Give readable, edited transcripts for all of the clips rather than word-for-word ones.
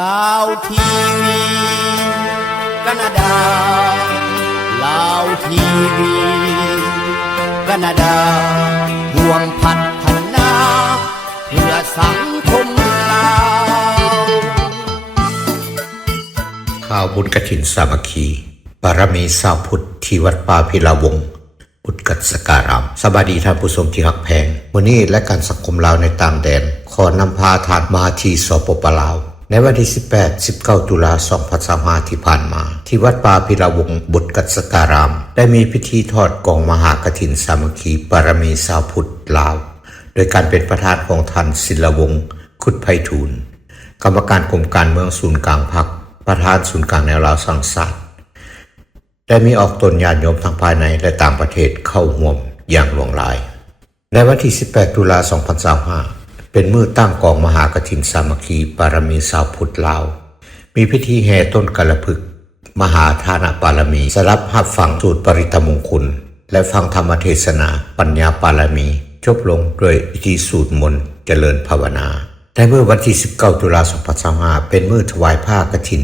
ลาวทีวีกนาดาลาวทีวีกนาดาห่วงพัฒนาเพื่อสังคมลาวข่าวบุญกฐินสามัคคีบารมีสาวพุทธที่วัดป่าพิลาวงศ์บุตรกัสการามสบายดีท่านผู้ชมที่รักแพงวันนี้และการสังคมลาวในต่างแดนขอนำพาทานมาที่สปป.ลาวในวันที่ 18-19 ตุลา2025ที่ผ่านมาที่วัดป่าพิลาวงศ์บุตรกัสการามได้มีพิธีทอดกองมหากฐินสามัคคีบารมีสาวพุทธลาวโดยการเป็นประธานของท่านศิลวงศ์คุดไพฑูรย์กรรมการกรมการเมืองศูนย์กลางพรรคประธานศูนย์กลางแนวลาวสร้างชาติได้มีออกตนญาติโยมทั้งภายในและต่างประเทศเข้าร่วมอย่างหลวงหลายในวันที่ 18 ตุลา2025เป็นมื้อตั้งกองมหากฐินสามัคคีบารมีสาวพุทธลาวมีพิธีแห่ต้นกาลพฤกษ์มหาทานบารมีสรับรับฟังสูตรปริตมงคลและฟังธรรมเทศนาปัญญาบารมีจบลงด้วยพิธีสูตรมนต์เจริญภาวนาในเมื่อวันที่ 19 ตุลา2025เป็นมื้อถวายผ้ากฐิน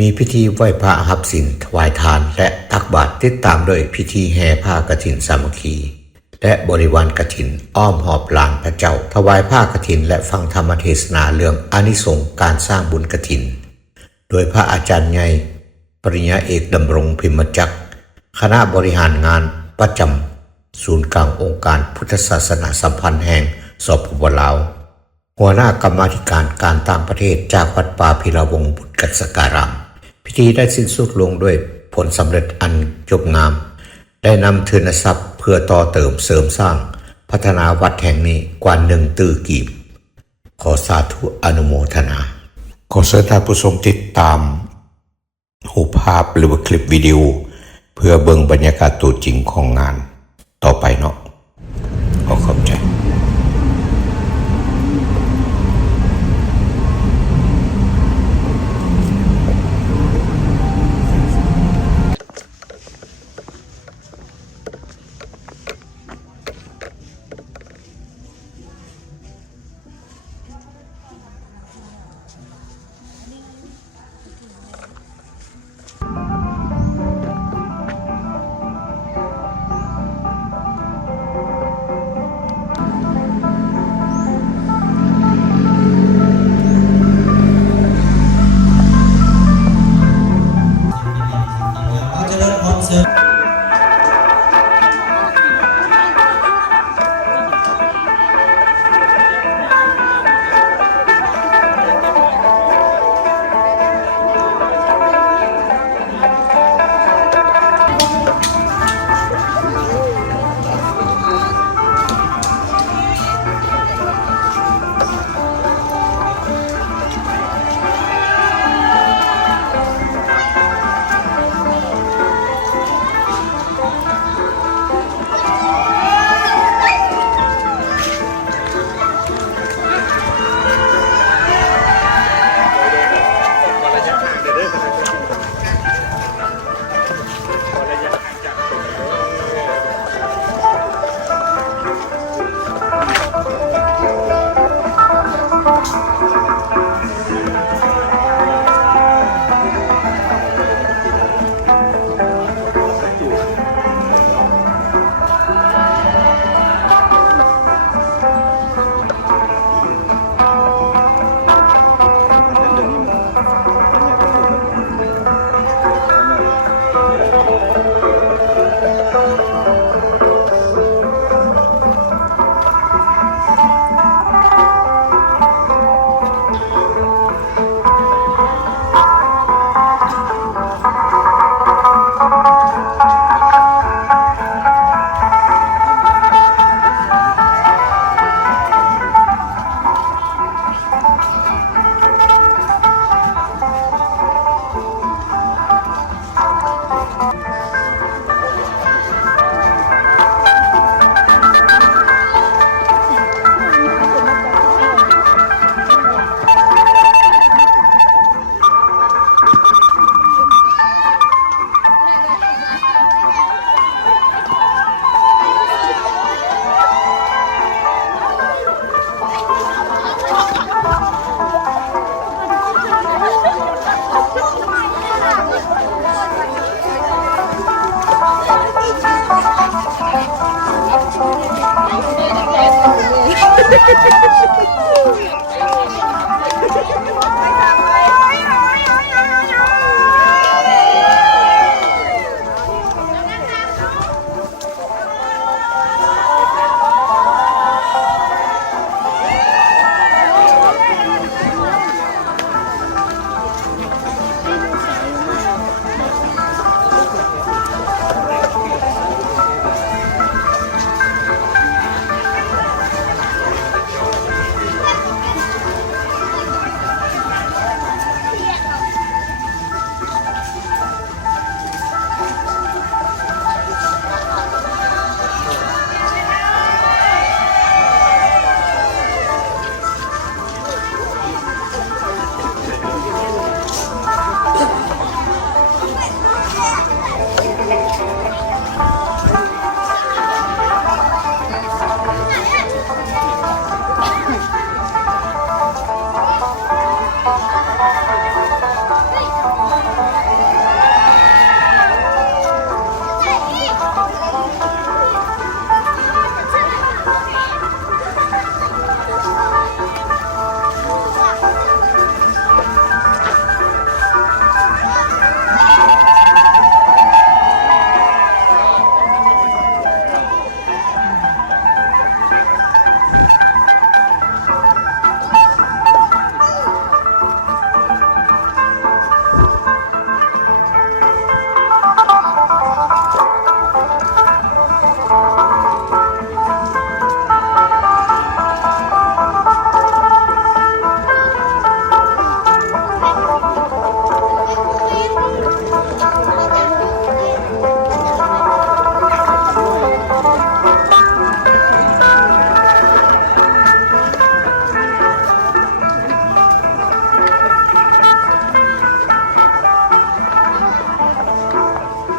มีพิธีไหว้พระรับศีลถวายทานและตักบาตรติดตามด้วยพิธีแห่ผ้ากฐินสามัคคีและบริวารกฐินอ้อมหอบลานพระเจ้าถวายผ้ากฐินและฟังธรรมเทศนาเรื่องอานิสงส์การสร้างบุญกฐินโดยพระอาจารย์ใหญ่ปริญญาเอกดำรงพิมจักรคณะบริหารงานประจำศูนย์กลางองค์การพุทธศาสนาสัมพันธ์แห่งสปป.ลาวหัวหน้ากรรมาธิการการต่างประเทศจากวัดป่าพิลาวงศ์บุตรกัสการามพิธีได้สิ้นสุดลงด้วยผลสำเร็จอันยบงามได้นำทุนทรัพย์เพื่อต่อเติมเสริมสร้างพัฒนาวัดแห่งนี้กว่า1 ตื้อกีบขอสาธุอนุโมทนาขอเชิญท่านผู้ชมติดตามรูปภาพหรือว่าคลิปวิดีโอเพื่อเบิ่งบรรยากาศตัวจริงของงานต่อไปเนาะขอบใจ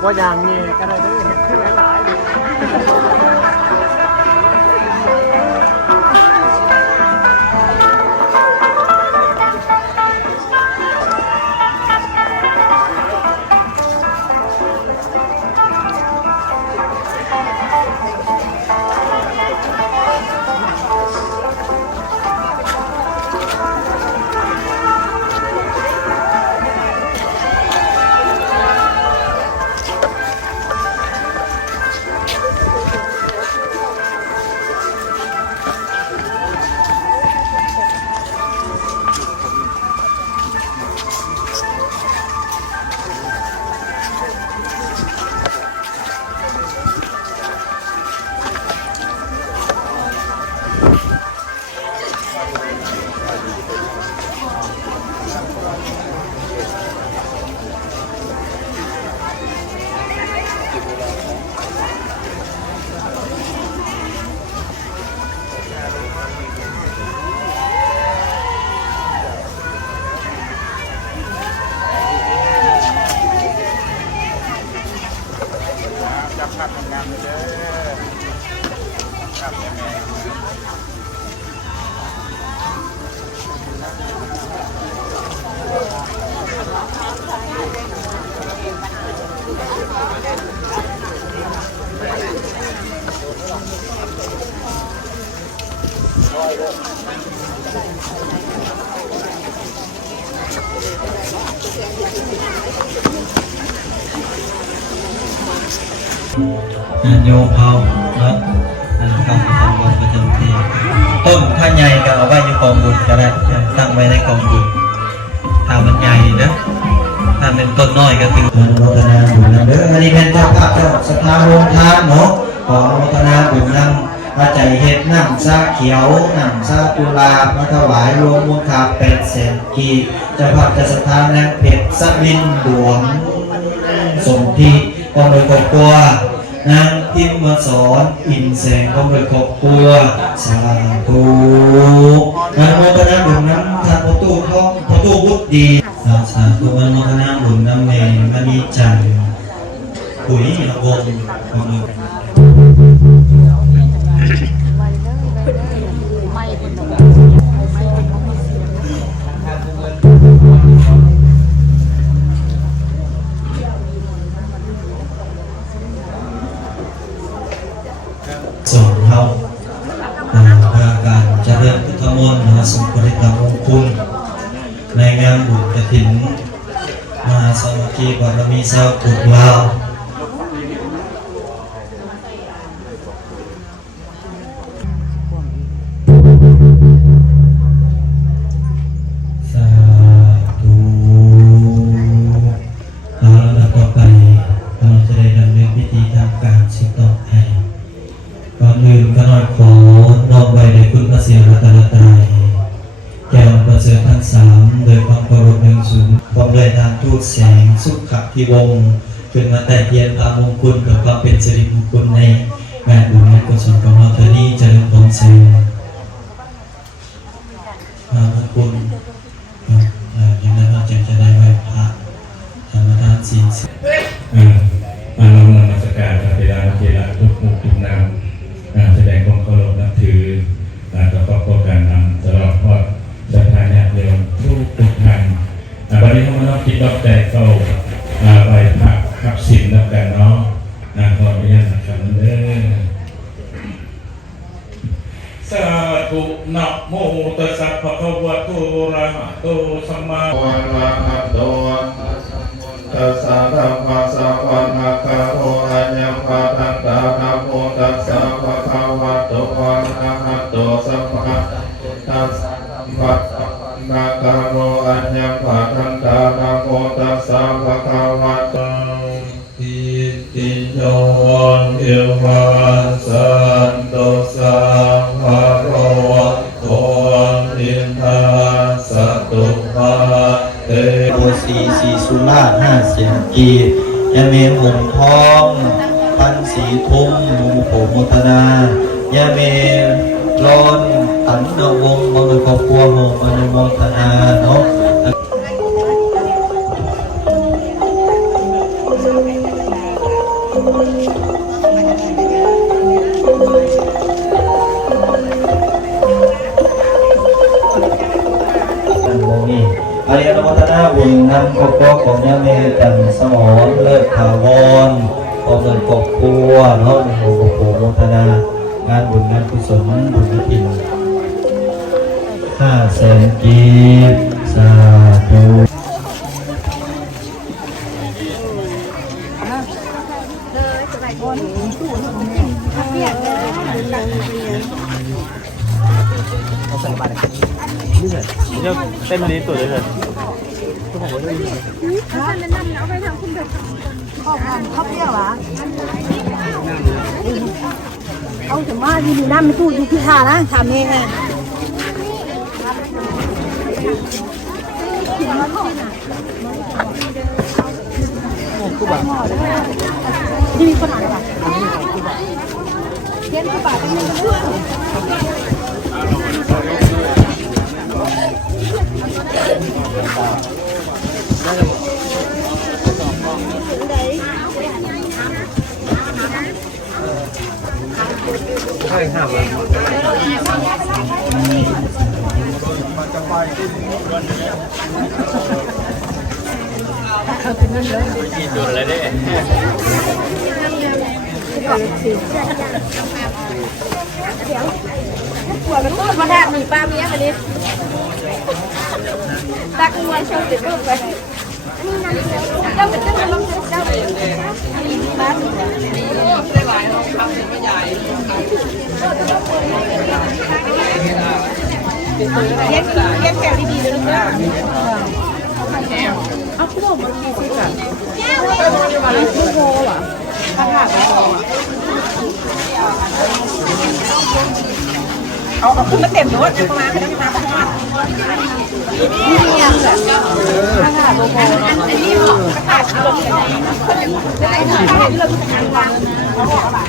ว่าอย่างนี้ก็ได้เห็นขึ้นหลายๆจับภาพงามเลยเด้อครับโยมเผาเนาะการทำบุญประจำปีต้นถ้าใหญ่ก็เอาไว้อยู่กองบุญก็ได้ตั้งไว้ในกองบุญถ้ามันใหญ่นะถ้าเป็นต้นน้อยก็คืออนุโมทนาบุญนะเด้ออันนี้เป็นเจ้าภาพเจ้าสถานโรงทานเนาะขออนุโมทนาบุญนำมาใจเฮ็ดน้ำซาเขียวน้ำซากุหลาบมาถวายรวมมูลค่า800,000 กีบเจ้าภาพเจ้าสถานและเพชรสวินหลวงสมที่กองโดยครอบครัวนางพิมพ์สอนอินแสงกองโดยครอบครัวสาธุอนุโมทนาบุญน้ำท่านประตูท้องประตูบุตรดีสาธุอนุโมทนาบุญน้ำเมย์มณีจันทร์ปุ๋ยระวงของเราส่งเขาพาการเจริ สมควรในตามมงคลในงานบุญกฐินมหาสามัคคีบารมีชาวพุทธลาวสาธุแล้วก็ไปเราจะได้ดำเนินพิธีทางการสืบต่อให้ก่อนอื่นก็น้อยขอนอบไว้ในคุณพระศรีรัตนตรัยแก่องค์ประเสริฐทั้งสามโดยความเคารพอย่างสูงพร้อมด้วยทางทูตแสงสุขพิวงศ์ขึ้นมาแต่เทียนพามงคลกับความเป็นสิริมงคลในงานบุญงานกุศลของเราเธอนี้เจริญพรเสริมพามงคลอย่างนั้นเราจะได้ไหว้พระธรรมทานศีลมานำนมัสการพระบิดาเจริญทุกมุกทุกนามแสดงความเคารพนับถือต่อครอบครัวการนำตลอดทอดศรัทธาญาติโยมทุกท่านวันนี้เราคิดรอบใจเข้าไปพักขับสินแล้วกันเนาะขออนุญาตนะครับเด้อสาธุนะโมตัสสะภะคะวะโตอะระหะโตสัมมาสัมพุทธัสสะตัสสะธัมมัสสะวันนะกะโตอะญังปะทังตานะโมตัสสะภะคะวะโตอะระหะโตสัมมาสัมพุทธัสสะนะกะโตอะญังปะทังตานะโมตัสสะภะคะวะโตอิติโยเอวาสันโตสัมภะคะวะโตอินทาสัตตุมาเต โอสีสุราษฎร์5 เสียงกียาเมหงทองพันสีทุ่มมูโผมุตนายาเมรอนตันนวงศ์มนุษย์ครอบครัวหงอนุโมทนาเนาะอริยนโมทนาบุญนำครอบครัวของยาเมจันสมรเลิศถาวรขอเงินครอบครัวเนาะโอ้โหโมทนางานบุญงานกุศลบุญกฐิน5 แสนกีบสาธุเต้นมาดีตัวเลยเลย เขาเปรี้ยวเหรอเอาถึงว่าอยู่น้ำไม่ตู้อยู่ที่ท่านะทำเองไงที่มีคนอ่านป่ะเย็นกูป่ะที่มีคนอ่ใช่ครับกี่จุดเลยเนี่ยหัวมันพูดมาแทกมีป้าเมียมาดิตักมวยโชว์ติดรูปไปเจ้าเป็นเจ้าเป็นลมเจ้าเป็นบ้านได้หลายเราทำเป็นไม่ใหญ่เย็นแก้วดีๆเลยลูกเด้อเอาคู่มันกี่สิค่ะอะไรคู่โบอ่ะข้างหลังเอาขึ้นมาเต็มด้วยประมาณนี้นะประมาณนี่ยังแบบข้างหลังโบโบอันนี้เหรอกระต่ายลงอย่างนี้ได้หน่อยให้เราทำงานเขาบอกว่า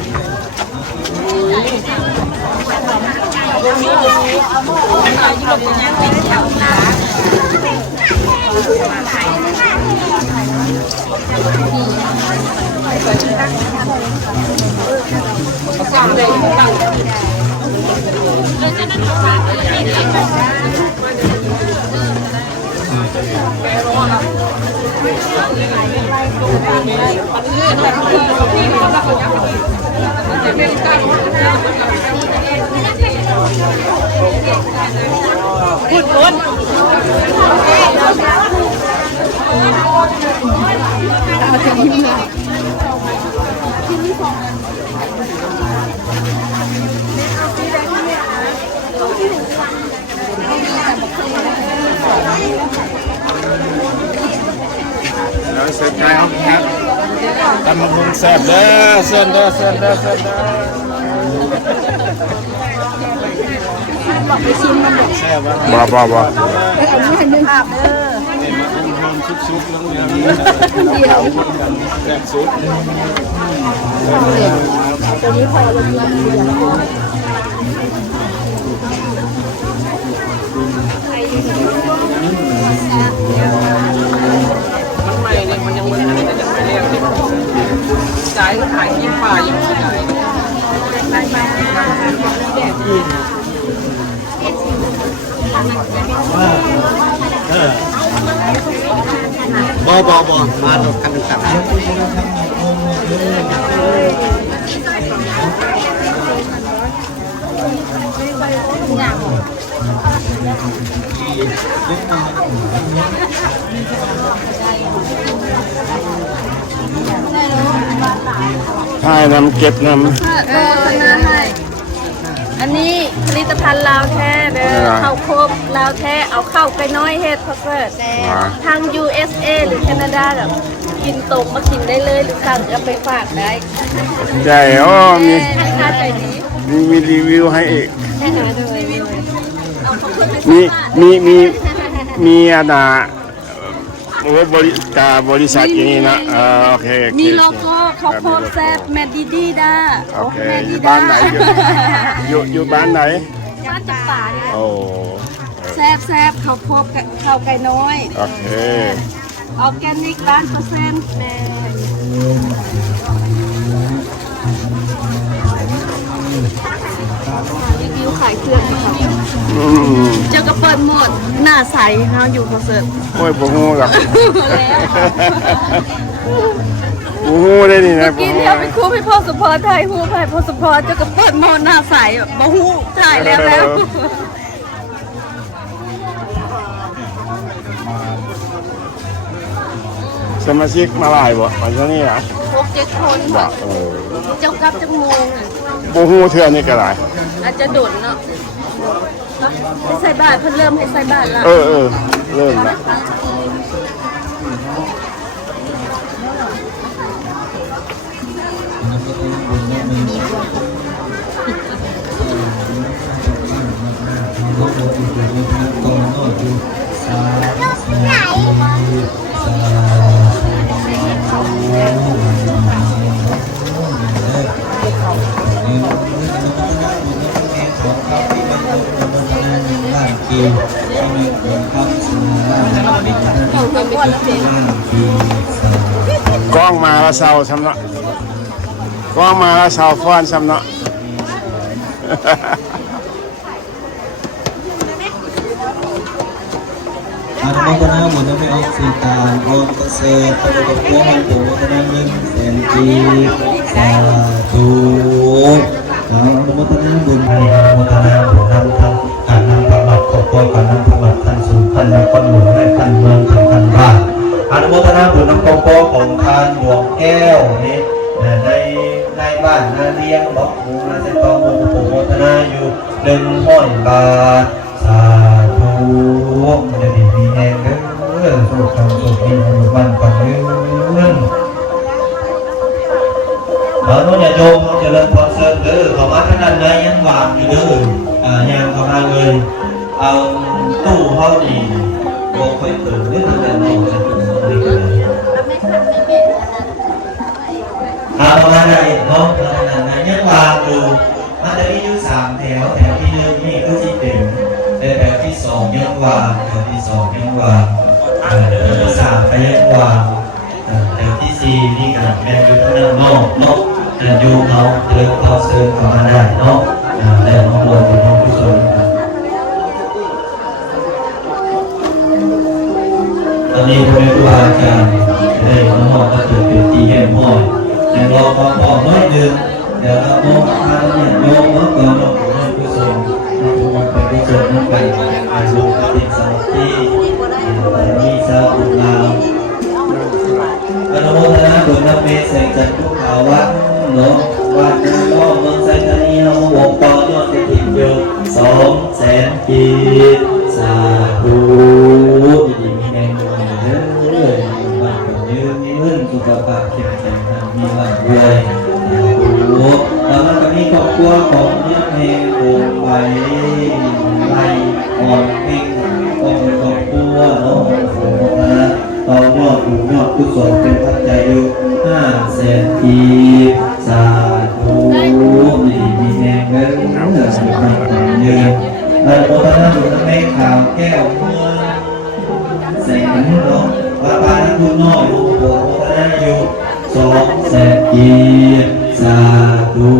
พูดคน แล้วเสร็จแล้วครับตำบักหุ่งแซ่บเด้อเส้นเด้อเส้นเด้อเส้นเด้อแซ่บบ่บ่บ่ชุบๆลงเนี่ยเดียวแซ่บสุดตัวนี้พอลงเดียวมันใหม่เนี่ยมันยังไม่ได้แต่ยังไม่เรียกเลยจ่ายขายที่ป่ายังไม่ได้บ่มาโดดกันดูกันถ่ายน้ำเก็บน้ำ อันนี้ผลิตภัณฑ์ลาวแท้เด้อข้าวโพดลาวแท้เอาเข้าไปน้อยเฮ็ดเพราะเกิดทาง USA หรือแคนาดาแบบกินตรงมากินได้เลยหรือสั่งเอาไปฝากได้ ใช่โอ้มี ค่าใจดี มีรีวิวให้อีก แน่นอนเลยเอาขอบคุณ มีอันน่ะโอ้บริษัทอย่างนี้นะโอเคโอเค มีโลโก้ข้าวโพดแซ่บแมดดีดีด้า โอเคอยู่บ้านไหนอยู่บ้านไหน บ้านจับป่าเนี่ย โอ้ แซ่บข้าวโพดข้าวไก่น้อย โอเค ออร์แกนิก1,000%แม่รีวิวขายเครื่องมาเจอกระเปิดหมดหน้าใสเฮาอยู่คอนเสิร์ต โอ้ยบ่ฮู้หรอก แล้ว บ่ฮู้ได้นี่นะบ่ กิน ฮู้ เที่ยวไปคู่พี่พ่อสุพรไทยฮู้ไผ่พ่อสุพรเจอกระเปิดหมดหน้าใสแบบบ่ฮู้ถ่ายแล้ว สมาชิกมาหลายบ่มาซะนี่นะ 6-7 คน บ่ เจ้ากับจังโมงอ่ะ บ่ฮู้เทื่อนี่ก็หลาย อาจจะโดดเนาะให้ใส่บาทเพิ่นเริ่มให้ใส่บาทละ เริ่มละ กล้องมาแล้วเศร้าซ้ำเนาะกล้องมาแล้วเศร้าฟ้อนซ้ำเนาะ อานุโมทนาบุญไม่ออกสีตาออกเกษตรประกอบพวงมันโตทนาเงินแสนปีสาธุอนุโมทนาบุญอนุโมทนาบุญนำทางการนำธรรมะขอบคุณการนำธรรมะท่านสู่ท่านและคนหลวงและท่านเมืองท่านบ้านอนุโมทนาบุญน้ำกองโปของทานหลวงแก้วนี่ในบ้านนาเลี้ยงบอกหมูนาเซตองอนุโมทนาอยู่100 บาทสาธุมันจะดีมีแรงเด้อสุขทางสุขดีอยู่บ้านก่อนเรื่องเราต้องอย่าโยมเจริญพรเสริมเด้อเขามาท่านนั้นนะยังวางอยู่เด้อยังเขามาเลยเอาตู้เขาดีโบกไปตื่นเด้อแต่เราจะตื่นอะไรกันเอามาได้เนาะท่านนั้นนะยังวางอยู่มันจะมีอยู่3 แถวแถวที่1นี่ก็สิเป็นแถวที่2ยังวางแถวที่2ยังวางแถวที่3ก็ยังวางแถวที่4นี่ก็เป็นอยู่ข้างนอกเนาะโยมเราเดินเข้าเซิร์ฟเข้ามาได้เนาะแล้วน้องรวยเป็นน้องผู้ชมตอนนี้คุณแม่ครูอาจารย์ได้น้องก็เกิดเป็นตีแห่งพ่อแต่รอพอน้อยนึงเดี๋ยวเรามองทางเนี่ยโยมเมื่อก่อนเราเป็นผู้ชมเราเป็นผู้ชมนั่นไปสุขภา กุศลเป็นปัจจัยอยู่500,000 กีบสาธุนี่มีแรงเงินสุขภาพเยืนอนุโมทนาบุญแม่ข่าวแก้วเมืองแสงเนาะว่าปานักบุญน้อยโอ้โหโมทนาอยู่200,000 กีบสาธุ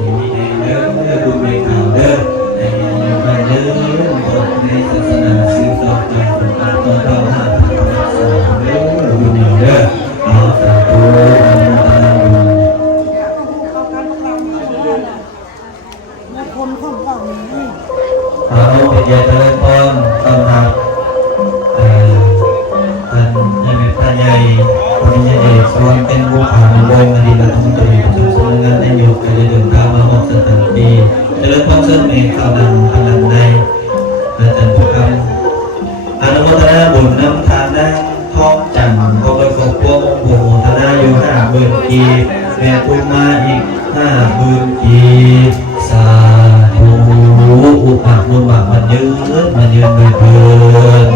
นี่มีแรงเงินบุญแม่ข่าวเด้อในวันเด้อในศาสนาสืบต่อจากคนตอนเราหาสาธุเด้อบุญเด้อเอาสาธุอนุโมทนาบุญ เอาเป็นยาเจริญพรต้อนรับท่านนายพระใหญ่ปริญญาเอกสวนเป็นผู้อ่านวงอดีตรัฐมนตรีประจำสำนักงานนายกไปเดินทางมาออกสถานปีเจริญพรเชิญเอกข่าวดังพลังในอาจารย์ผู้คำอนุโมทนาบุญน้ำทานนั่งทองจันทร์ก็ไปขอบพวงโมทนาอยู่50,000 กีแม่ปุมาอีก50,000 กีสาธุอุปะบุญบาปมันยืนมันยืนเพื่อน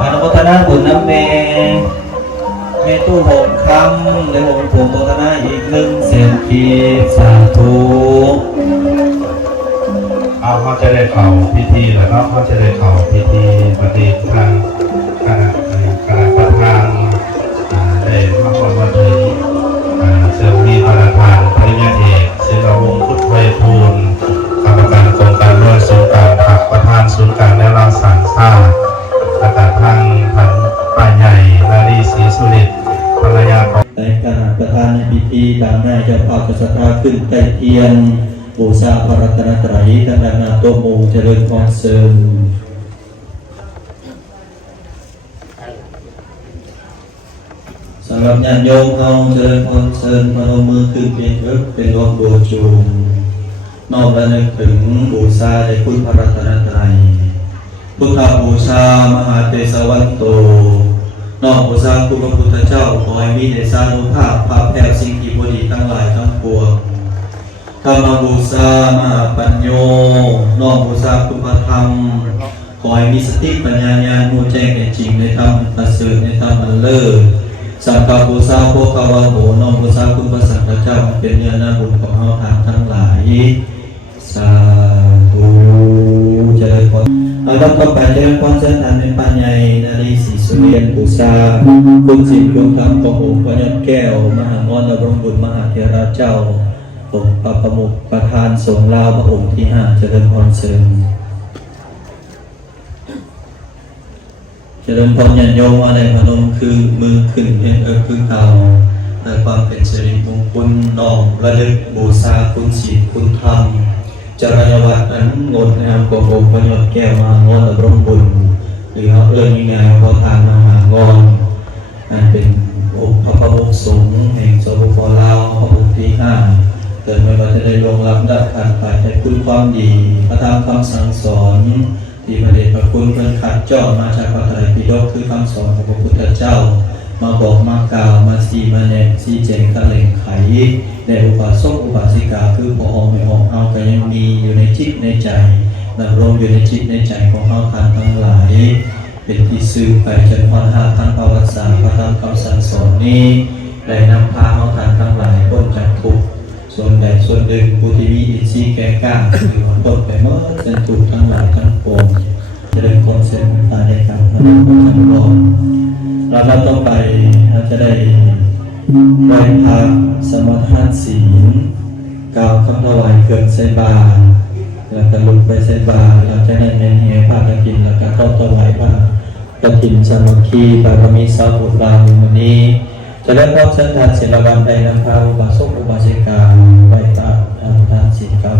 อนุโมทนาบุญน้ำเมตู้หงคำในหงผมโมทนาอีก100,000 กีสาธุ เอาเขาจะได้เข่าพิธีแล้วเนาะเขาจะได้เข่าพิธีปฏิทางคณะประธานได้มาก่อนวันถึงเสริมมีประธานปริญญาเอกศิลวงศ์พุทธไพฑูรย์กรรมการโครงการด้วยศูนย์การผักประธานศูนย์การและเราสั่งสร้างและการทางพันป้าใหญ่นารีศรีสุริตภรรยาของ ในการประธานในพิธีบางหน้าเจ้าภาพจะสถาขึ้นใกล้เทียนบูชาพระรัตนตรัยท่านนาโตโมเจริญพรเสริมสำหรับญาติโยมเอาเจริญพรเสริมมาเอามือขึ้นเป็นรวมโบจูมนอกระลึกถึงบูชาในคุณพระรัตนตรัยพุทธบูชามหาเตสวันโตนอกบูชาคุณพระพุทธเจ้าขอให้มีเดชานุภาพพาแผ่สิ่งที่พอดีทั้งหลายทั้งปวงธรรมบูชามหาปัญโยนอกบูชาคุณพระธรรมขอให้มีสติปัญญาญาณรู้แจ้งในจริงในธรรมประเสริฐในธรรมอันเลิศสังฆบูชาโภควาโหนอกบูชาคุณพระสังฆเจ้าเป็นเนื้อนาบุญของเราทั้งหลายสาธุเจริญพรเอาลำต่อไปเจริญพรเส้นทางในปัญญานารีศรีสุเรียนบูชาคุณสิทธิ์คุณธรรมขององค์พระยอดแก้วมหามรดกบุญมหาเถระเจ้าองค์พระประมุขประธานสงฆ์ลาวพระองค์ที่5เจริญพรเสริมเจริญพรญาติโยมอะไรพนมคือมือขึ้นเป็นคือเก่าในความเป็นสิริมงคลน้อมระลึกบูชาคุณศีลคุณธรรมจริยวัตรนั้นงดงามขององค์พระยอดแก้วมหางอนบรมบุญหรือเรื่องง่ายๆพอทานมหางอนเป็นองค์พระประมุขสงฆ์แห่งสปป.ลาวพระองค์ที่5เกิดไม่ว่าจะได้ลงรับดับการฝ่ายให้คุณความดีพระธรรมคำสั่งสอนที่พระเดชพระคุณเพิ่นขัดเจาะมาจากพระไตรปิฎกคือคำสอนของพระพุทธเจ้ามาบอกมากล่าวมามาแนชี้แจงกระเล่งไขแต่อุบาสกอุบาสิกาคือพอไม่ออกเอาก็ยังมีอยู่ในจิตในใจดำรงอยู่ในจิตในใจของเราทานทั้งหลายเป็นที่สืบไปจนวัน5ทั้งประวัติศาสตร์พระธรรมคำสั่งสอนนี้ได้นำพาเราทานทั้งหลายพ้นจากทุกข์ส่วนใดส่วนหนึ่งผู้ที่มีอินทรีย์แก่กล้าคือพ้นไปเมื่อเส้นทุกข์ทั้งหลายทั้งปวงจะได้พ้นเส้นตาได้กลับมาทั้งปวงเราต้องไปเราจะได้ไหว้พระสมาทานศีลกล่าวคำถวายเครื่องใส่บาตรแล้วก็ลุกไปใส่บาตรเราจะได้เน้นให้พระกฐินแล้วก็เข้าถวายพระกฐินสามัคคีบารมีสาวบุตรเราวันนี้จะได้พบเส้นทางศิลปะใดนำพาอุบาสกอุบาสิกาไหว้พระทานศีลกล่าว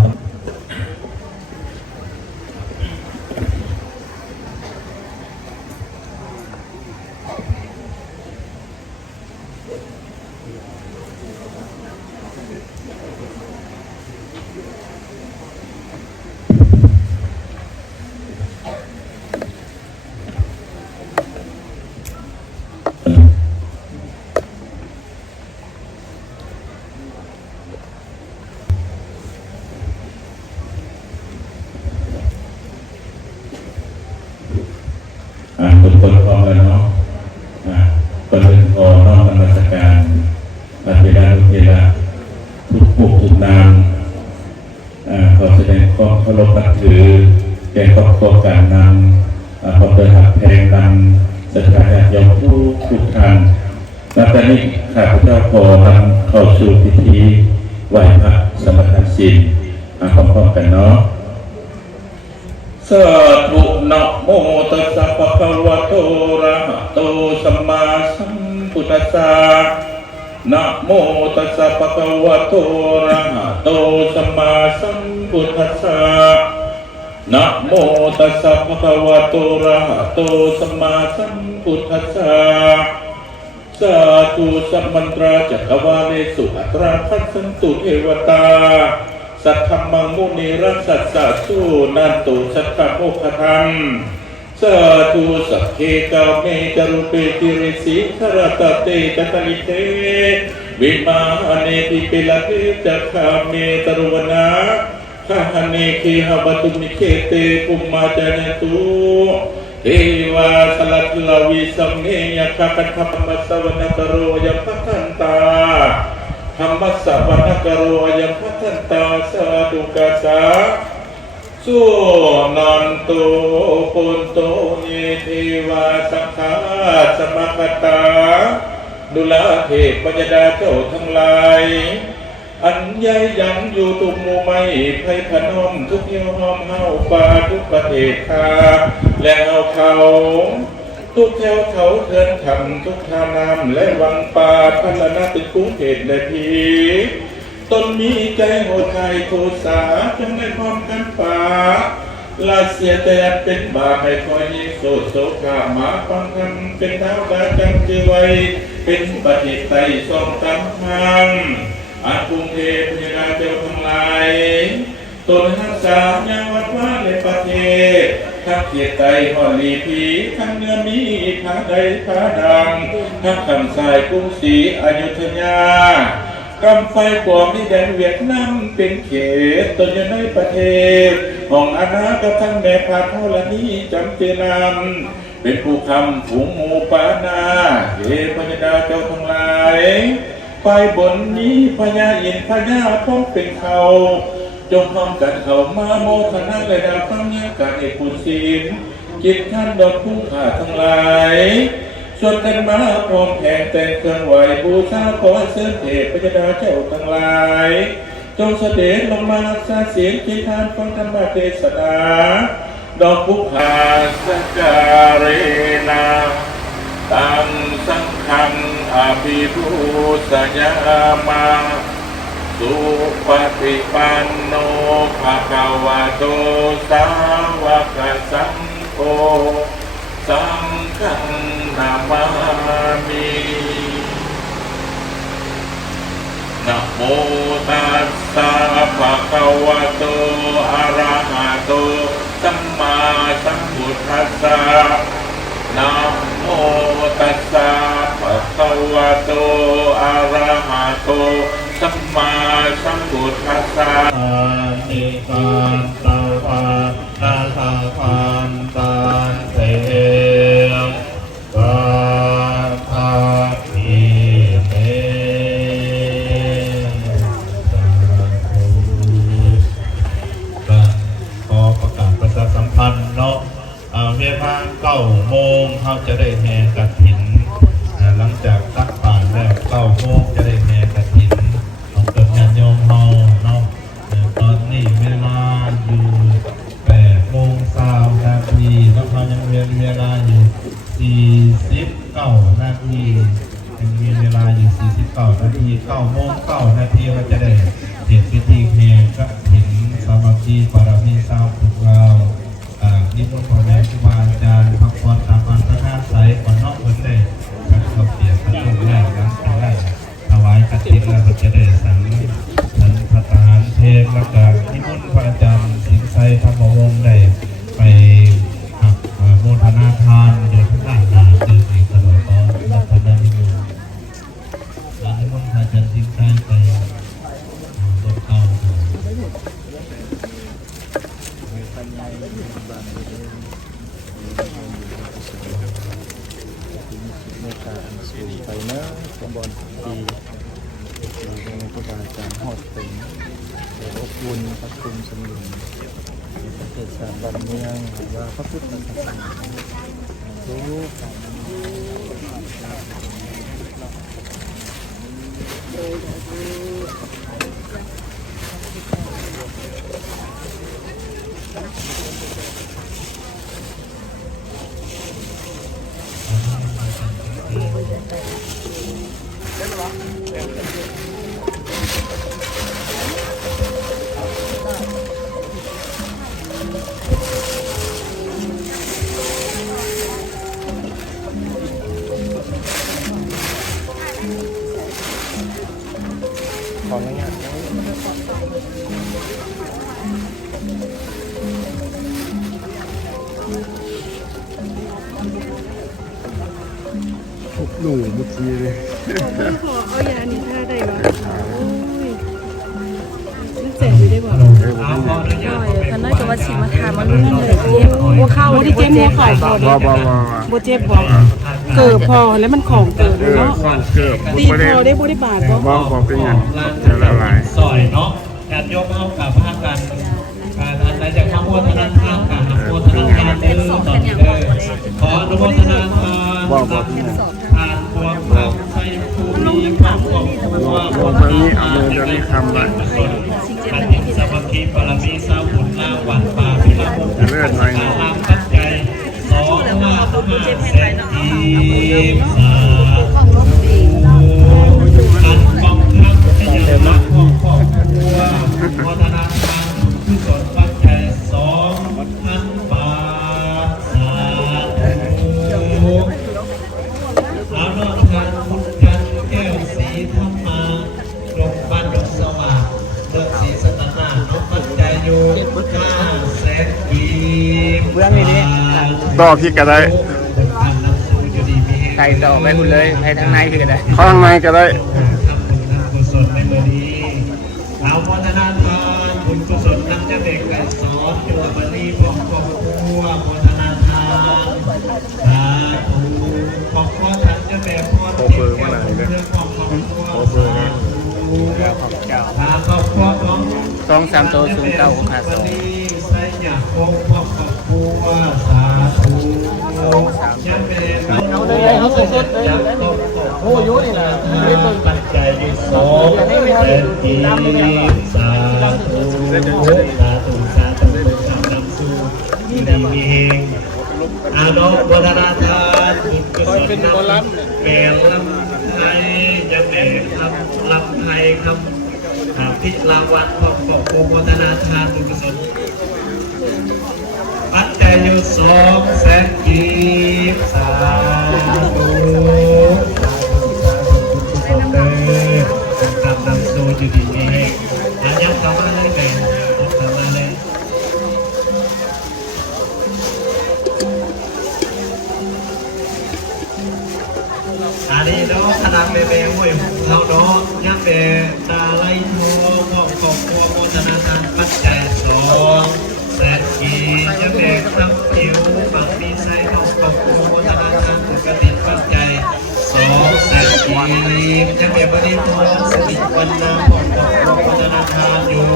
คนพร้อมเลยเนาะ อบการนำความเดินทางแพงนำสถานยมทุกท่านและตอนนี้ข้าพเจ้าขอนำเข้าสู่พิธีไหว้พระสมณศีลพร้อมๆกันเนาะสาธุนะโมตัสสะภะคะวะโตอะระหะโตสัมมาสัมพุทธัสสะนะโมตัสสะภะคะวะโตอะระหะโตสัมมาสัมพุทธัสสะนะโมตัสสะภะคะวะโตอะระหะโตสัมมาสัมพุทธัสสะสาธุสัมมันตราจักรวาเลสุอัตราพัสสันตุเทวตาสัทธัมมังมุนีรัสสัสสะสุนันตุสัทธโมคคังสาธุสัพเพกาเมจารุเปติริสิขรตเตจัตลิเตวิมาเนติเปลเตจักขาเมตรุวนาข้าเนคีหบตุมิเคเตปุมมาจานะตุเทวาสลัดลาวิสัมเนยคัคคัมมัสสวนกโรยัมพัทันตาธรรมสวรรคโรยัมพัทันตาสาธุกัสสะสุนันโตปุนโตเนเทวาสังฆาสมคตาดุลาเทพยดาเจ้าทั้งหลายอันใหญ่ยังอยู่ตุกหมู่ไม่ไพพนมทุกเยี่ยวหอมเฮาป่าทุกประเทศคาและเอาเขาทุกแถวเขาเดินทำทุกท่านำและวังป่าพันนาติกุ้งเขตและพีตนมีใจโหดไทยโทสาจงได้พร้อมกันป่าลาเสียแต่เป็นบาปให้คอยยิงโสดโสขาหมาฟังคำเป็นเท้าดาจังเจไว้เป็นปฏิไตทรงตั้งหังอันกรุงเทพยาเจ้าทั้งหลายตนหักษายังวัดว่าในประเทศทั้งเกียรติไตหอลีผีทั้งเนื้อมีผาใดผาดังทั้งคำสายกรุงศรีอยุธยากำไฟกวมที่แดนเวียดนามเป็นเขตตนอยู่ในประเทศห้องอาณากับทั้งแม่พาเท่าละนี้จำเจนำเป็นผู้คำฝูงหมูปานาเฮพญดาเจ้าทั้งหลายไปบนนี้พญาอินพญาพ้องเป็นเขาจงพร้อมกันเขามาโมทนาและดาฟังยาการเอกปุศีลจิตท่านดอกผู้ขาทั้งหลายชวนกันมาพร้อมแข่งแต่งเครื่องไหวบูชาขอเสริมเทพยดาเจ้าทั้งหลายจงเสด็จลงมารักษาเสียงที่ทานฟังธรรมเทศนาดอกผู้ขาสการีนาตังสังฆังอภิภูสยามาสุปฏิปันโนภะคะวะโตสาวกสังโฆสังฆังนามามินะโมตัสสะภะคะวะโตอะระหะโตสัมมาสัมพุทธัสสะนะโมตัสสะภะคะวะโตอะระหะโตสัมมาสัมพุทธัสสะติการตาวานาสาพันตาเตวะภาคีเตขอประกาศประชาสัมพันธ์เนาะเวลา9 โมงเขาจะได้แห่กฐินหลังจากตักบาตรแล้ว9 โมงจะได้แห่กฐินของเกิดงานโยมเฮาเนาะตอนนี้เวลาอยู่8 โมง 20 นาทีแล้วเขายังเวลาอยู่49 นาทียังมีเวลาอยู่49 นาที9 โมง 9 นาทีเราจะได้เสร็จพิธีแห่กฐินสามัคคีปารมีสาวพวกเรานิมนต์พ่อแม่ครูบาอาจารย์พักผ่อนตามอันตรายใสก่อนนอกเพิ่นได้การเข้าเปลี่ยนประตูแรกหลังจากแรกถวายกฐินแล้วก็จะได้สังพระทหารเพลงแล้วก็นิมนต์พระอาจารย์สิงห์ไสธรรมวงศ์ได้ไปหักโมทนาทานโดยพระราชาเจออีกตลอดต่อและพระนามนิมนต์นิมนต์พระอาจารย์สิงห์ไสไปรถเก่าในการสู่ไปเนื้อของบอลดีในพระบาทการหอดเป็นอบอุ่นประชุมสมุน ประเทศชาติบ้านเมืองหรือว่าพระพุทธศาสนารู้กัน ขออนุญาตทุบหนูเมื่อกี้เลย ขอเอายานี่ท่าได้บ่โอ้ยมันเจ็บอยู่ได้บ่ เอาขออนุญาต ตอนนั้นก็ว่าสิมาถามมันเรื่องเลยเจ็บหัวเข่าที่เจ็บหัวเข่าพอดีบ่เจ็บบ่เกิดพอแล้วมันของเกิดเนาะ เกือบ ตีพอได้บ่ได้บาดบ่ บอกเป็นอย่างจะละลาย ซอยเนาะการยกเอากับภาคกันการอันไหนจากคำโมทนาทานกับโมทนาทานเด้อต่อเด้อขออนุโมทนาทานทานความเราใช้ผู้มีความครอบครัว บอกตรงนี้เอามือจะนี่คำละ ปัญญสามัคคีปรมีสาวุนนาหวันป่าพิรมุขการลามปัจจัย2,500,000ทีสาอันกองทัพให้ยืนรักของครอบครัววัฒนธรรมผู้สนปัจจัย2,000 บาทสาธุเอานอกการบุญกันแก้วสีธรรมาลงบ้านดงสว่างเลือกสีสตานาน้องปัจจัยอยู่500,000 กีบเบื้องนี้ ต่อพี่ก็ได้ ใส่ต่อไปคุณเลยไปทางในคือได้ ข้างในก็ได้ ทำบุญทำกุศลในมือนี้เอาวัฒนธรรมบุญกุศลนำเจ้าเด็กไก่สอนอยู่บันนี้พร้อมครอบครัววัฒนธรรมสาธุขอบคุณท่านเจ้าแม่พ่อที่แก้วเรื่องของครอบครัวสาธุขอบคุณของ 2-3 ตัวสูงเก้าของขาด ใส่หยาคงครอบครัวสาธุยังเป็นเอาเลยเอาสดๆเลยโอ้ยนี่นะปัจจัย2เป็นทีสาธุสาธุสาธุสาธุสู่ดีมีเฮงอาโนวัฒนธรรมกุศลนำแก่ลำไทยยังแก่ทำลำไทยคำพิลาวันของครอบครัววัฒนธรรมกุศลปัจจัยอยู่200,000 กีบสาธุทำนำสู่อยู่ดีนี้อันยังเข้ามาเลยแม่เข้ามาเลยอันนี้เนาะขนาดเบลห้วยเขาเนาะยังเบลตาไล่ทองของครอบครัววัฒนธรรมปัจจัย200,000 กีบยังเบลทั้งผิวฝั่งมีไซของครอบครัววัฒนธรรมปกติปัจจัย200,000 กีบยังเบลบริโภคสติวันนาของครอบครัววัฒนธรรมอยู่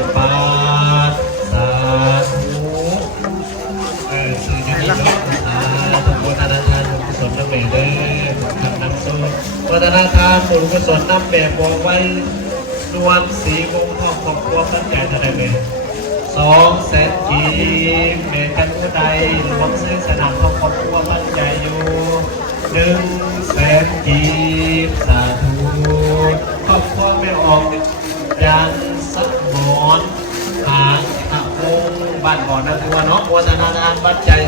200 บาทสาธุสื่อยุติธรรมทุกวัฒนธรรมกุศลนำแบบเด้อทำนำสู้วัฒนธรรมบุญกุศลนำแบบบอกไว้รวมสีวงของครอบครัวปัจจัยเท่าไหร่เป็น200,000 กีบแม่กันผู้ใดรวมซื้อสนามของครอบครัวปัจจัยอยู่100,000 กีบสาธุครอบครัวไม่ออกยันสักหมอนหางตะวงบ้านบ่อนาทัวเนาะวัฒนธรรมปัจจัย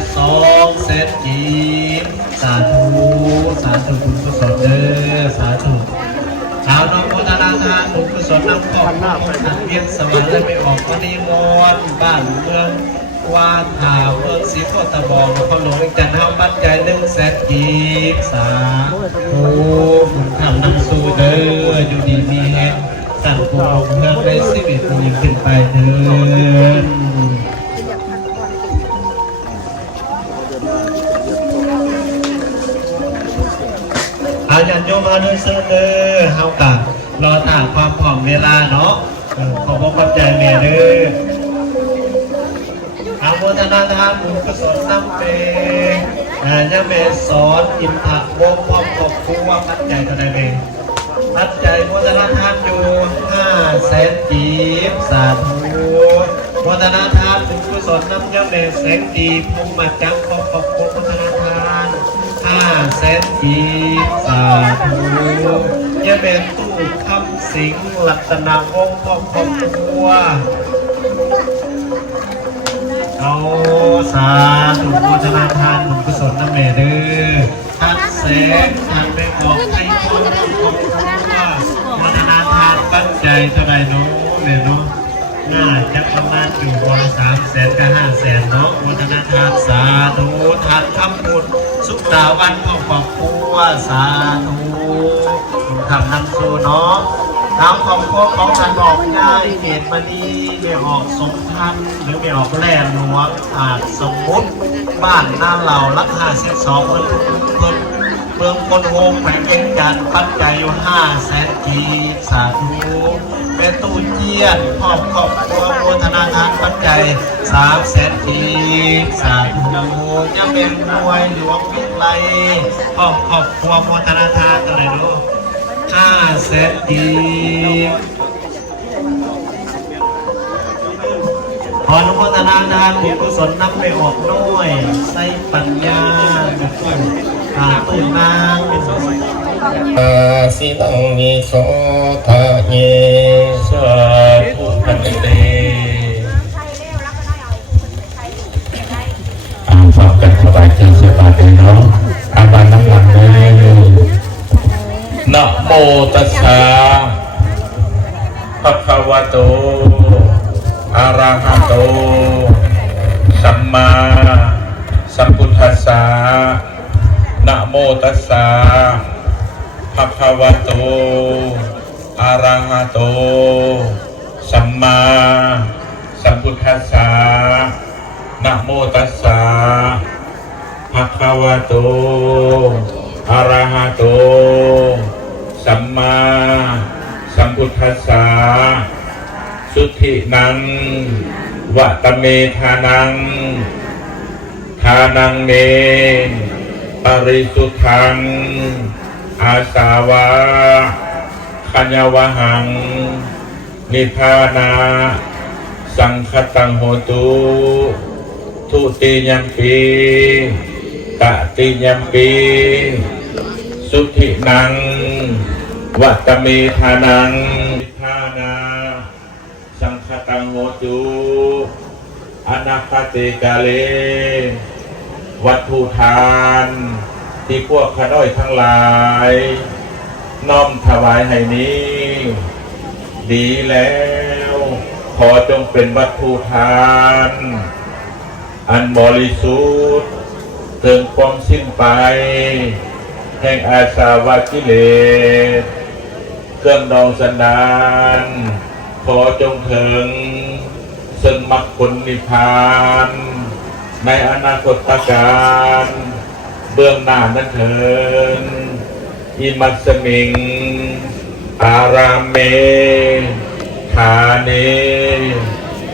200,000 กีบสาธุสาธุบุญกุศลเด้อสาธุชาวน้องวัฒนธรรมบุญกุศลนำครอบครัวของสังเวียนสวรรค์และไปออกปณิมนต์บ้านเมืองวานถาวเมืองศรีโคตบองนครหลวงจันทร์เฮาปัจจัย100,000 กีบสาธุบุญทำนำสู่เด้ออยู่ดีมีแห่งสั่งผู้ลงเพื่อได้ชีวิตดีขึ้นไปเถิดอาจารย์โยมมาด้วยเสนอเฮากะรอตามความพร้อมเวลาเนาะ ขอบพระใจแม่เด้ออาโมทนาทานบุญกุศลน้ำเปยาเมสอนอินทะวงพร้อมครอบครัวปัจจัยเท่าใดเองปัจจัยโมทนาทานอยู่500,000 กีบสาธุโมทนาทานบุญกุศลน้ำยาเมแสงกีบพรหมจักรขอบคุณโมทนาทาน500,000 กีบสาธุยาเมตู้คำสิงลัตนาวงศ์พร้อมครอบครัวเอาสาธุโมทนาทานบุญกุศลน้ำเมเด้อท่านแสงท่านไม่บอกให้คนของว่าโมทนาทานปัจจัยเท่าไรเนาะเนี่ยเนาะน่าจะประมาณอยู่วันละ300,000 กับ 500,000เนาะโมทนาทานสาธุทานทำบุญสุขดาวันของครอบครัวสาธุทำนำสู่เนาะทางครอบครัวของท่านออกง่ายเหตุมาดีไม่ออกสมทันหรือไม่ออกแล่หลวงอาจสมมุติบ้านหน้าเหล่ารัก52เมืองคนโฮมแขวงเวียงจันทร์ปัจจัยอยู่500,000 กีบสาธุแม่ตู้เจียนครอบครัวโมทนาทานปัจจัย300,000 กีบสาธุนะโมจะเป็นรวยหลวงวิไลครอบครัวโมทนาทานอะไรรู้500,000 กีบขออนุโมทนาทานบุญกุศลนำไปออกด้วยใส่ปัญญากับตุ่นนางเป็นสิตังนิโสทะเยสาธุพันเตฝากกันสบายใจสบายใจเนาะอาบานน้ำหลังเลยนะโมตัสสะภะคะวะโตอะระหะโตสัมมาสัมพุทธัสสะนะโมตัสสะภะคะวะโตอะระหะโตสัมมาสัมพุทธัสสะนะโมตัสสะภะคะวะโตอะระหะโตสัมมาสัมพุทธัสสะสุทธินังวัตเมธานังทานังเมปริสุทธังอาสาวะขัญญวหังนิพพานาสังคตังโหตุทุติยัมปีตติยัมปีสุทธินังวัตเมธานังนิพพานาสังคตังโหตุอนาคติกาเลวัตถุทานที่พวกข้าน้อยทั้งหลายน้อมถวายให้นี้ดีแล้วขอจงเป็นวัตถุทานอันบริสุทธิ์ถึงความสิ้นไปแห่งอาสาวะกิเลสเครื่องดองสันดานขอจงถึงซึ่งมรรคผลนิพพานในอนาคตการเบื้องหน้านั้นเถิดอิมัสมิงอารามเมฐาเน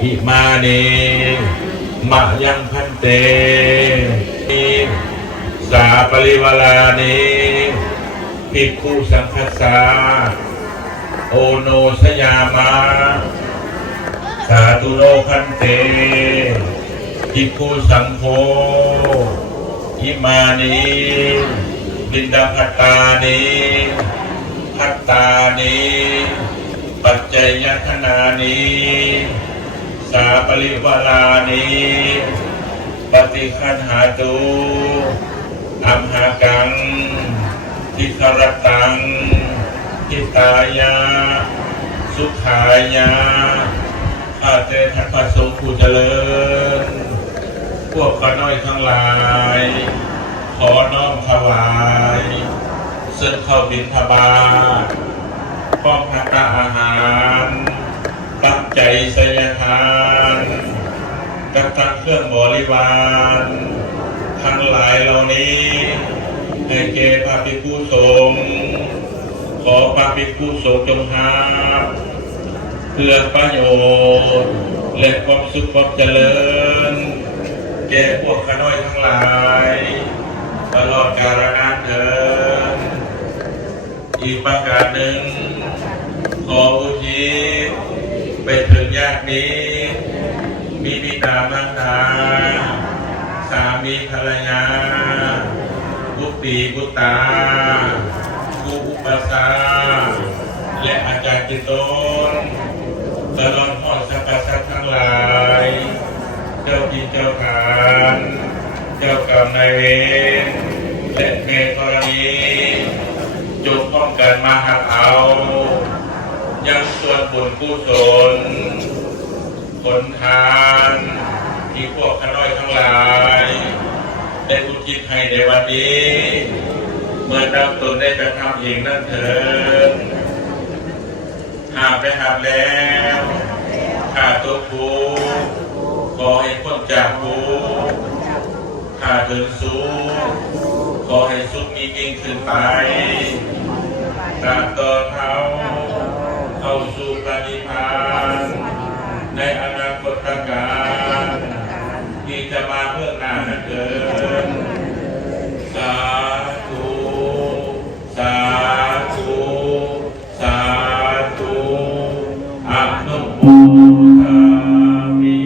อิมาเนมะยังพันเตสาปริวลานิภิกขุสังฆสาโอโนสยามะสาธุโลคันเตภิกขุสังโฆอิมานิบินดาภัตตานิภัตตานิปัจจัยธนานิสาปริวลานิปฏิคันหาตุอัมหากังทิครตังทิตายาสุขายาข้าแต่ท่านพระสงฆ์ผู้เจริญพวกข้าน้อยทั้งหลายขอน้อมถวายซึ่งข้าวบิณฑบาตพร้อมภัตตาอาหารปัจจัยไสยทานกับทั้งเครื่องบริวารทั้งหลายเหล่านี้ให้แก่พระภิกษุสงฆ์ขอพระภิกษุสงฆ์จงหาพ พื่อประโยชน์และความสุขความเจริญแก่พวกข้าน้อยทั้งหลายตลอดกาลนานเถิดอีกประการหนึ่งขออุทิศไปถึงญาตินี้มีบิดามารดาสามีภรรยาบุตรีบุตราผู้อุปสาและอาจารย์จิตนตลอดหอดสัพพสัตว์ทั้งหลายเจ้าที่เจ้าทานเจ้ากรรมนายเวรและเมตธรณีจงป้องกันมาหักเอายังส่วนบุญกุศลผลทานที่พวกข้าน้อยทั้งหลายได้อุทิศให้ในวันนี้เมื่อตั้งตนได้กระทำเองนั่นเถิดหากไปหาแล้วข้าตัวผู้ขอให้พ้นจากผู้ข้าถึงสูงขอให้สุขมียิ่งขึ้นไปตามต่อเท้าเข้าสู่พระนิพพานในอนาคตการที่จะมาเพื่อหน้านั้นเกินสาธุสาธุสาธุอนุโมทามิ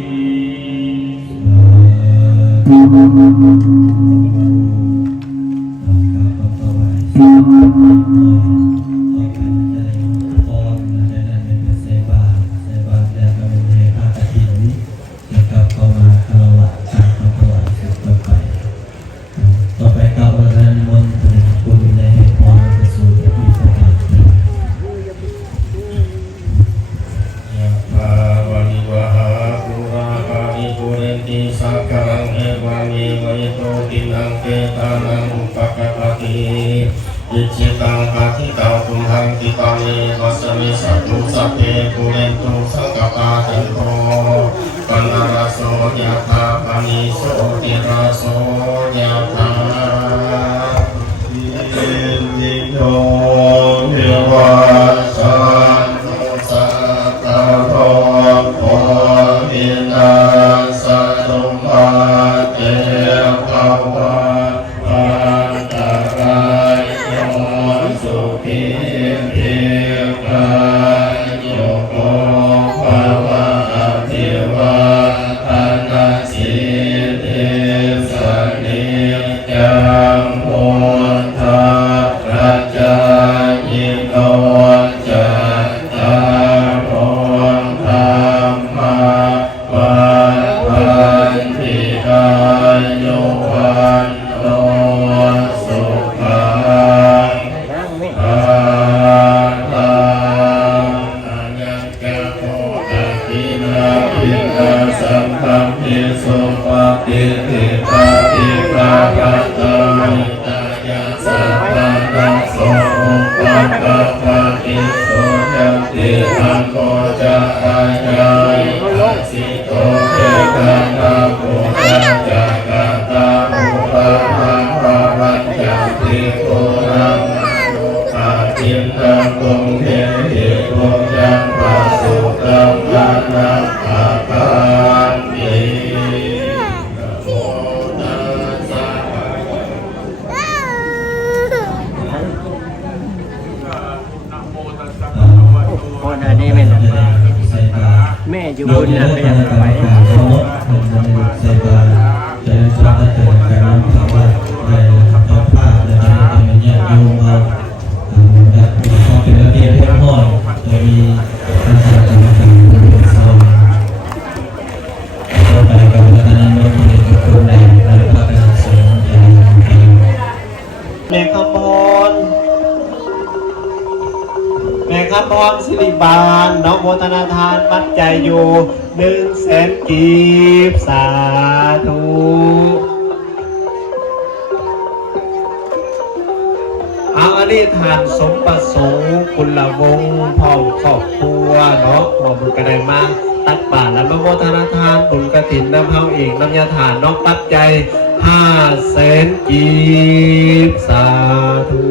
ต่อไปกับอาจารย์มนต์คุณในพรประสูติที่ประกาศ ยะถาวะริวหาปุราปาริปุเรนติสักกังเอวะเมวะยโตตินังเปตานังอุปกัปปติอิจิตังปะทิตังตุมหังติตังเอวะสมิสัตตุสัพเพปุเรนตุสังกปาจันโทปนะระโสยะถาปะนิโสติระโสยะถาอิติโยวิวัชชันตุสัพพะโลกโควินาศตุมาเตภวัตอันตรายโยสุขิเอกายโยโกภวะอภิวาทนาสิทธิสนิจังพุทธรัจจยิโนจัตตารโอธรรมวันวันติอายุวันโนสุขังภาลังอัญญกะโมอะทินาภินาสัมปัมมิสุปฏิติปะติปะปัตตามิตายะสัพพะนัสโสอุปกัปปติโสยันติอันโมจะอายัยทัสสิโตเทกังนาโกจักกะตามุปะหังภวัญจันติปุรังอาทินตังตุงเทหิปุญญังปัสสุตังอานังอาการตินะโมตัสสะภะคะวะโต คนอันนี้ไม่ลำบากแม่อยู่บนน่ะก็ยังไหว ใส่บาตรจะได้ทำให้เกิดการน้ำภาวะได้ทอผ้าได้ทำให้ญาติโยมเอาแบบความเป็นระเบียบเรียบร้อยโดยมีการจัดการต่างๆเป็นโซนต่อไปกับอาจารย์มนต์คุณในและพระประสงค์อย่างดีแม่คำพรแม่คำพรสิริบาลน้องโมทนาทานปัจจัยอยู่100,000 กีบสาธุเอาอันนี้ทานสมประสงค์คุณละวงพ่อครอบครัวเนาะหมอบุญกระไดมาตักบาตรและโมทนาทานบุญกฐินน้ำเฮาเองน้ำยาทานน้องปัจจัย500,000 กีบสาธุ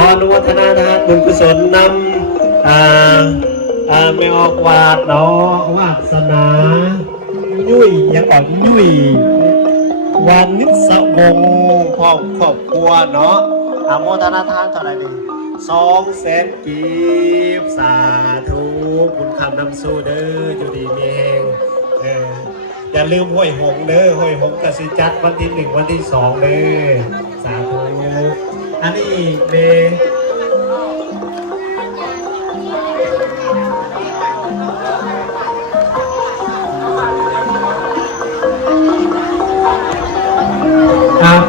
ขออนุโมทนาทานบุญกุศลนำไม่ออกวาดเนาะวาสนายุ่ยยังก่อนยุ่ยวันนิสวงศ์ครอบครัวเนาะอนุโมทนาทานเท่าไหร่นี่200,000 กีบสาธุบุญคำนำสู้เด้ออยู่ดีมีแหงอย่าลืมห้วยหงเด้อห้วยหงกสิจัดวันที่1วันที่2เด้อสาธุอันนี้เบ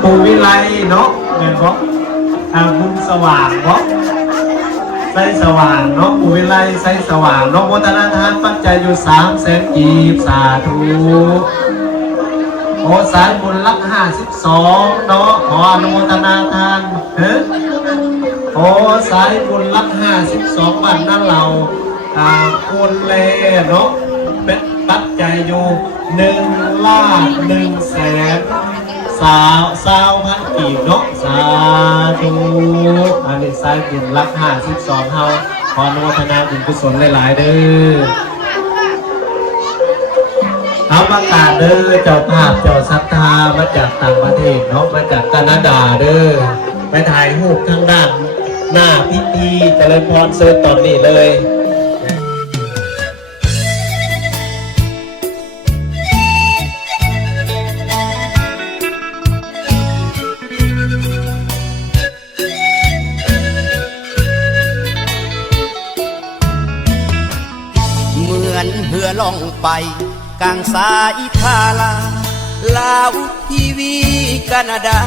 ปูวิไลเนาะเห็นบ่บุญสว่างเนาะไส้สว่างเนาะปูวิไลไส้สว่างเนาะโมทนาทานปัจจัยอยู่300,000 กีบสาธุโอ้สายบุญลัก52เนาะขออนุโมทนาทานโอ้สายบุญลัก52บ้านนั่นเราคนแลเนาะเป็นปัจจัยอยู่1,100,000 20,000 กีบเนาะสาธุอันนี้สายบุญรัก52เฮาขออนุโมทนาบุญกุศลหลายๆเด้อเอาประกาศเด้อเจ้าภาพเจ้าศรัทธามาจากต่างประเทศเนาะมาจากแคนาดาเด้อไปถ่ายรูปข้างด้านหน้าพิธีเจริญพรเชิญตอนนี้เลยเหือล่องไปกลางสายทาลาลาวทีวีแคนาดา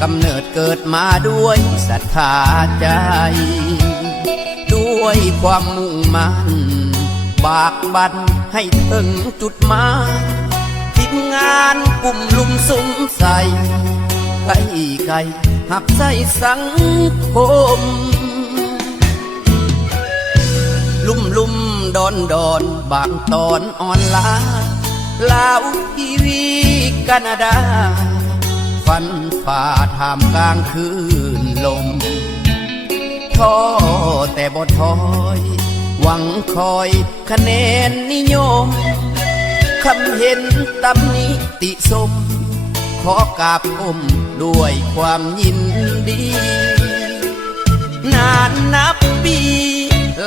กำเนิดเกิดมาด้วยศรัทธาใจด้วยความมุ่งมั่นบากบั่นให้ถึงจุดหมายทีมงานกลุ่มลุมสุมใส่ไก่หักใส่สังคมลุ่มดอนบางตอนอ่อนล้าลาวทีวีแคนาดาฟันฝ่าท่ามกลางคืนลมท้อแต่บ่ถอยหวังคอยคะแนนนิยมคำเห็นตำหนิติชมขอกราบก้มด้วยความยินดีนานนับปี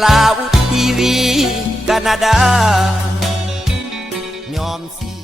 ลาวทีวีแคนาดายอมเสีย